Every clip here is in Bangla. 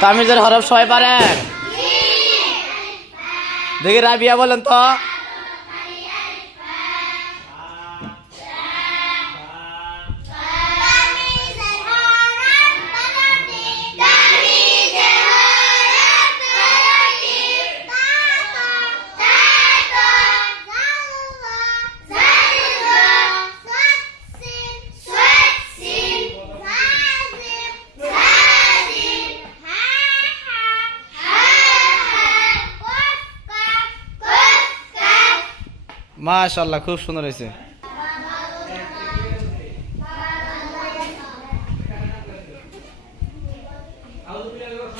তামিজের হরফ সবাই পারেন। দেখি রাবিয়া বলেন তো। মাশাল্লাহ খুব সুন্দর হয়েছে।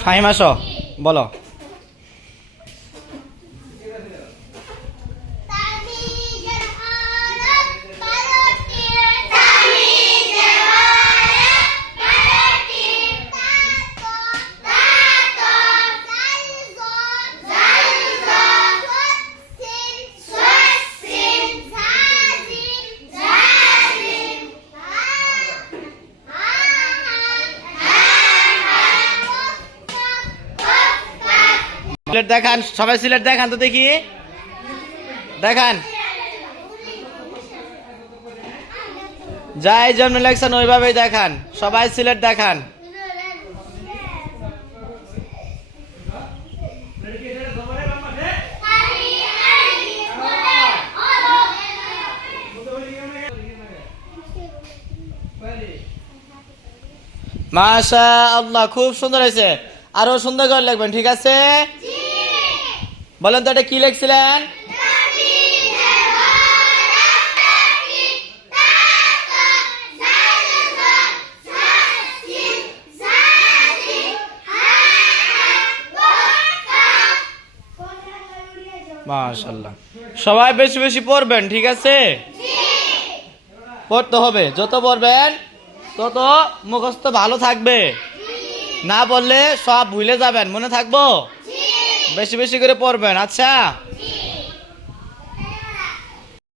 ফাহিমা শ বলো। সিলেট দেখান, সবাই সিলেট দেখান তো দেখি। দেখান। যাই জন্ম লেখছেন, ওইভাবেই দেখান। সবাই সিলেট দেখান। মাশা আল্লাহ খুব সুন্দর হয়েছে। আরও সুন্দর করে লিখবেন, ঠিক আছে? বলেন তো এটা কি লিখছিলেন? মাশাল্লাহ সবাই বেশি বেশি পড়বেন, ঠিক আছে? পড়তে হবে, যত পড়বেন, তত মুখস্থ ভালো থাকবে। না বললে সব ভুলে যাবেন মনে থাকব? বেশি বেশি করে পড়বেন আচ্ছা?